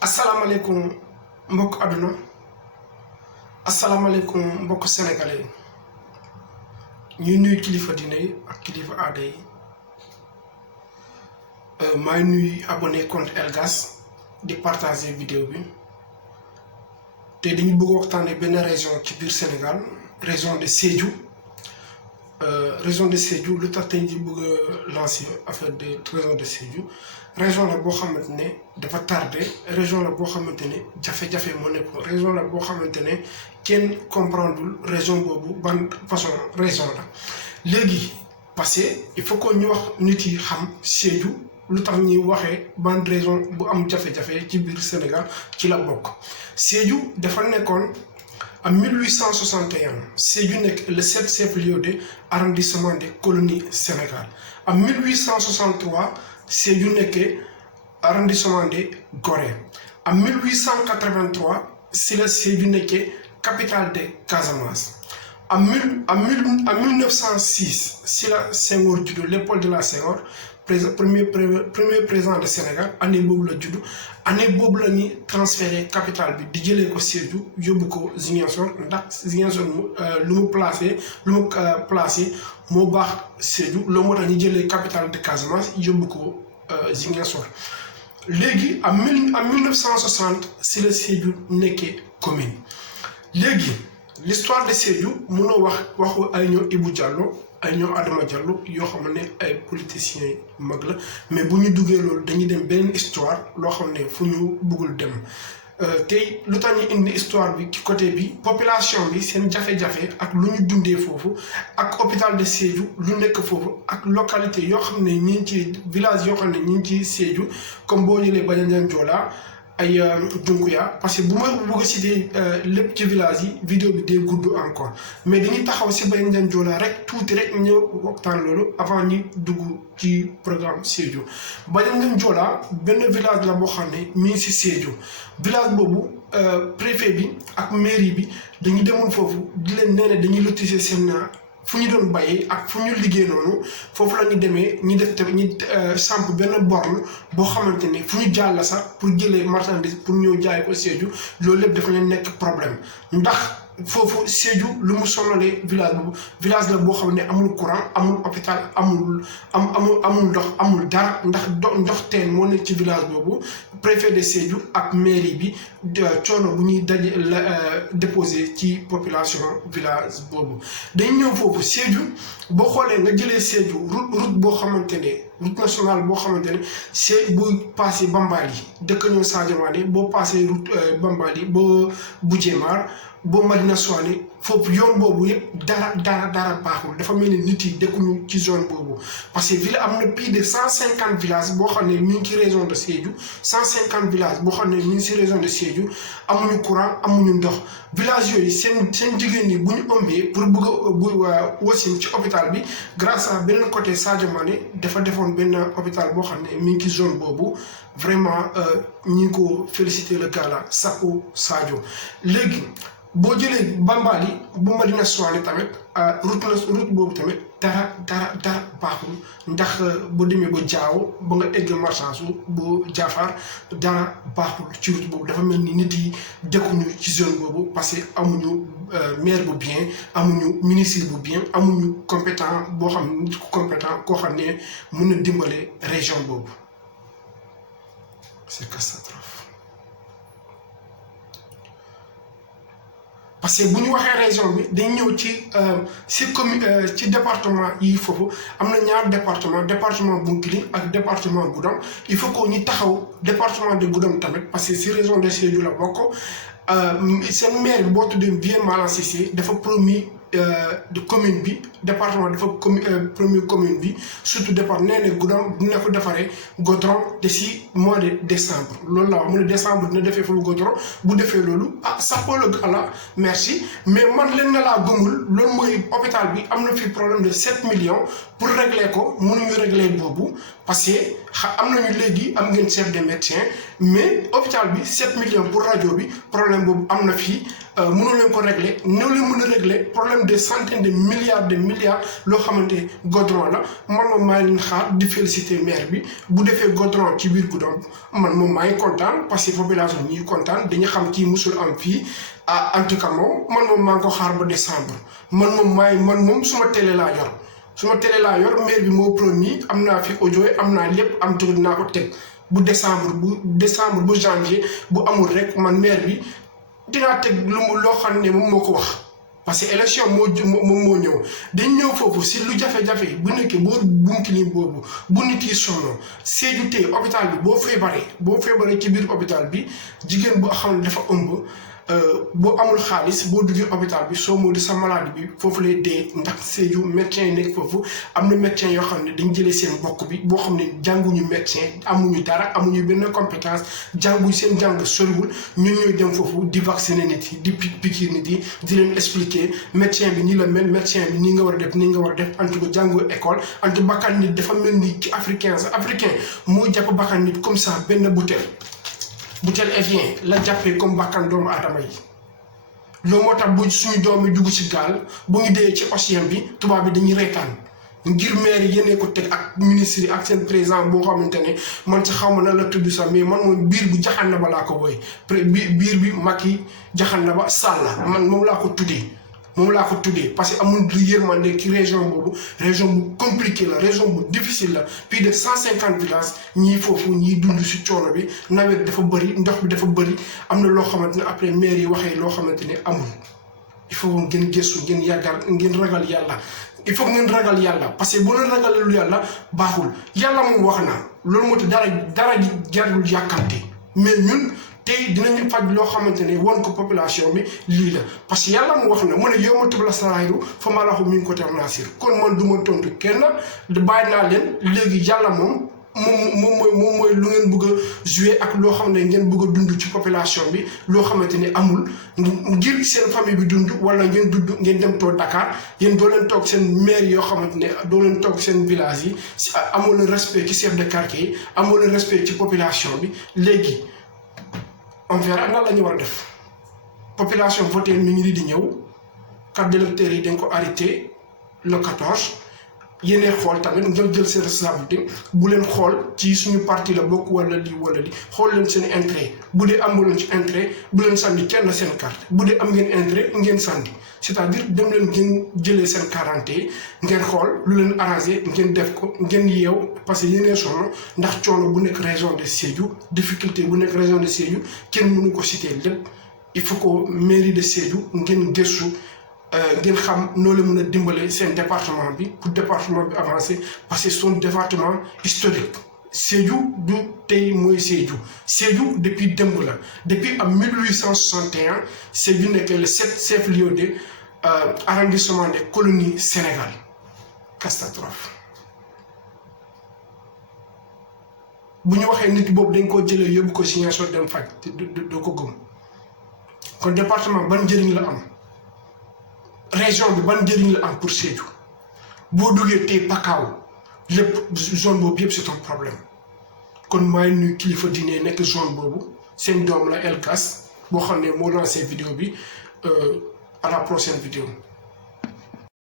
asalaamaaleykum mbokk àdduna asalaamaaleykum mbokk sénégalais ñuy nuyu kilifa diine yi ak kilifa aada yi maay nuyu abonné compte Elgas di partager vidéo bi te dañu bëgg waxtaanee benn région ci biir Sénégal région de Sédhiou lu tax tey jii bëgg a lancer affaire de région de Sédhiou région la boo xamante ne dafa tardé région la boo xamante ne jafe-jafe moo nekk région la boo xamante ne kenn comprendreul région boobu ban façon région la léegi parce que il faut que ñu wax nit yi xam Sédhiou lu tax ñuy waxee ban région bu am jafe-jafe ci biir Sénégal ci la bokk Sédhiou dafa nekkoon en 1861 Sédhiou nekk le 7 chef-lieu de arrondissement des colonies Sénégal en 1863 Sédhiou nekkee arrondissement de Gorée en 1883 si la Sédhiou nekkee capitale de Casamance en 1906 si la Senghor juddu Léopold Sédar Senghor premier président de Sénégal année boobu la juddu année boobu la ñuy transféré capitale bi di jëlee ko Sédhiou yóbbu ko Ziguinchor ndax Ziguinchor lu mu placé moo baax Sédhiou loolu moo tax ñu jëlee capitale de Casamance yóbbu ko Ziguinchor léegi en 1960 si la Sédhiou nekkee commune léegi l'histoire de Sédhiou mënoo waxu ay ñoo Ibou Diallo ay ñoo Adama Diallo yoo xam ne ay politiciens mag la mais bu ñu duggee loolu dañuy dem beneen histoire loo xam ne fu ñu bëggul dem tey lu tax ñu indi histoire bi ci côté bi population bi seen jafe-jafe ak lu ñu dundee foofu ak hôpital de Sédhiou lu nekk foofu ak localité yoo xam ne ñi ngi ci village yoo xam ne ñi ngi ci Sédhiou comme boo jëlee Badiadiane Diola ay Dunkuya parce que bu ma bëgg a citer lépp ci village yi vidéo bi day gudd encore mais dañuy taxaw si Badiadiane Diola rek tuuti rek ñëw waxtaan loolu avant ñi dugg ci programme Sédhiou Badiadiane Diola benn village la boo xam ne mi ngi si Sédhiou village boobu préfet bi ak mairie bi dañu demoon foofu di leen nee ne dañuy lotisser seen fu ñu doon bàyyee ak fu ñu liggéey noonu foofu la ñu demee ñi def tamit ñi samp benn borne boo xamante ne fu ñu jàll sax pour jëlee marchandise pour ñëw jaay ko Sédhiou loolu lépp dafa leen nekk problème ndax foofu Sédhiou lu mu sonalee village boobu village la boo xam ne amul courant amul hôpital amul ndox amul dara ndax ndox teen moo nekk ci village boobu préfet de Sédhiou ak mairie bi coono bu ñuy daje déposé ci population village boobu dañ ñëw foofu Sédhiou boo xoolee nga jëlee Sédhiou route boo xamante ne route nationale boo xamante ne c'est bu passé Bambali dëkk ñoo Sadio Mané boo passé route Bambali boo Boudjemar boo Madina Souane foofu yoon boobu yëpp dara baaxul dafa mel ni nit yi dëkkuñu ci zone boobu parce que ville am na plus de 150 villages boo xam ne mi ngi ci région de Sédhiou 150 villages boo xam ne mi ngi ci région de Sédhiou amuñu courant amuñu ndox village yooyu seen jigéen ñi bu ñu ëmbee pour bëgg a wasin ci hôpital bi grâce à beneen côté Sadio Mané dafa defoon benn hôpital boo xam ne mi ngi ci zone boobu vraiment ñi ngi ko féliciter le gars là Sakho Sadio léegi boo jëlee Bambali bu Madina Souane tamit route boobu tamit dara baaxul ndax boo demee ba Diaw ba nga egg marchands bu Diafar dara baaxul ci route boobu dafa mel ni nit yi dëkkuñu ci zone boobu parce que amuñu maire bu bien amuñu ministre bu bien amuñu compétent boo xam nit ku compétent koo xam ne mën na dimbale région boobu c'est catastrophe. parce que bu ñu waxee région bi dañ ñëw ci commune ci département yi foofu am na ñaar département Bounkiling ak département Goudomp il faut que ñu taxaw département de Goudomp tamit parce que si région de Sédhiou la bokk seen maire bi boo tuddee Vieux Malang Cissé dafa promis de commune bi département dafa premier commune bi surtout départ nee na Goudomp dina ko defaree goudron d'ici mois de décembre loolu la wax mu ne décembre dina defee foofu goudron bu defee loolu Sakho le gala merci mais man leen na laa gëmul loolu mooy hôpital bi am na fi problème de 7 millions pour régler ko mënuñu régler boobu parce que am nañu léegi am ngeen chef de médecin mais hôpital bi 7 millions pour rajo bi problème boobu am na fii mënoo leen ko régler ñoo leen mën a régler problème des centaines de milliards loo xamante goudron la man moom maa leen xaar di féliciter maire bi bu defee goudron ci biir Goudomp man moom maa ngi kontaan parce que population ñi kontaan dañu xam kii musul am fii en tout cas moom man maa ngi ko xaar ba décembre man moom suma télé laa yor. suma télé laa yor maire bi moo promis am naa fi audio am naa lépp am tuuti naa ko teg bu décembre bu janvier bu amul rek man maire bi dinaa teg loo xam ne moom moo ko wax parce que élection moom moo ñëw dañ ñëw foofu si lu jafe-jafe bu nekkee boo Bounkiling boobu bu nit yi sonn Sédhiou tey hôpital bi boo feebaree ci biir hôpital bi jigéen bu xam ne dafa ëmb boo amul xaalis boo duggee hôpital bi soo moo di sa maladie bi foofu lay dee ndax Sédhiou médecin yi nekk foofu am na médecin yoo xam ne dañ jëlee seen bokk bi boo xam ne jànguñu médecin amuñu dara amuñu benn compétence jànguñu seen jàng soriwul ñun ñooy dem foofu di vacciner nit yi di piqûre nit yi di leen expliquer médecin bi nii la mel médecin bi nii nga war a def nii nga war a def en tout cas jàngoo école en tout bakkan nit dafa mel ni ki africain moo jàpp bakkan nit comme ça benn butel Evian la jàppee comme bakkan doomu aadama yi loolu moo tax bu suñu doom yi dugg ci gaal bu ñu dee ci océan bi tubaab bi dañuy reetaan ngir maire yi yéenee ko teg ak ministre yi ak seen président boo xamante ne man ci xaw ma na la tudd sax mais man moom biir bu jaxan na ba laa ko wooy biir bi Macky jaxan na ba Sall man moom laa ko tuddee parce que amul yërmande ci région boobu région bu compliqué la région bu difficile la plus de 150 villages ñii foofu ñii dund si coono bi nawet dafa bëri ndox bi dafa bëri am na loo xamante ne après maire yi waxee loo xamante ne amul il faut ngeen gëstu ngeen ragal yàlla il faut ngeen ragal yàlla parce que boo leen ragalul yàlla baaxul yàlla moom wax na loolu moo tax dara jarul yàkkamte mais ñun tey dinañu faj loo xamante ne won ko population bi lii la parce que yàlla mu wax na mu ne yow ma tubla saraayiru fa ma laxu mi ngi ko ter naasir kon man du ma tontu kenn bàyyi naa leen léegi yàlla moom mooy lu ngeen bëgg a jouer ak loo xam ne ngeen bëgg a dund ci population bi loo xamante ne amul ngir seen famille bi dund wala ngeen dund ngeen dem toog Dakar yéen doo leen toog seen maire yoo xamante ne doo leen toog seen village yi amoo leen respect ci chef de quartier yi amoo leen respect ci population bi léegi on verra nan la ñu war a def population voté mi ngi di ñëw carte d'électeur yi dañ ko arrêté le 14 yéenee xool tamit ngeen jël seen responsabilité bu leen xool ci suñu parti la bokk wala di xool leen seen intérêt bu dee amul leen ci intérêt bu leen sànni kenn seen carte bu dee am ngeen intérêt ngeen sànni c'est-à-dire dem leen ngeen jëlee seen carte ngeen xool lu leen arrangé ngeen def ko ngeen yeew parce que yéenee sonn ndax coono bu nekk région de Sédhiou difficulté bu nekk région de Sédhiou kenn mënu ko citer lépp il faut que mairie de Sédhiou ngeen gëstu ngeen xam noo la mën a dimbale seen département bi pour département bi avancer parce que son département historique Sédhiou du tey mooy Sédhiou depuis démb la depuis en 1861 Sédhiou nekk le chef-lieu de arrondissement des colonies Sénégal catastrophe bu ñu waxee nit boobu dañ koo jëlee yóbbu ko Ziguinchor dem faj te doo ko gëm kon département ban njëriñ la am région bi ban njëriñ la am pour Sédhiou boo duggee tey Pakaaw lépp zone boobu yëpp c'est un problème kon maay nuyu kilifa diine nekk zone boobu seen doom la El Gas boo xam ne moo lancé vidéo bi à la prochaine vidéo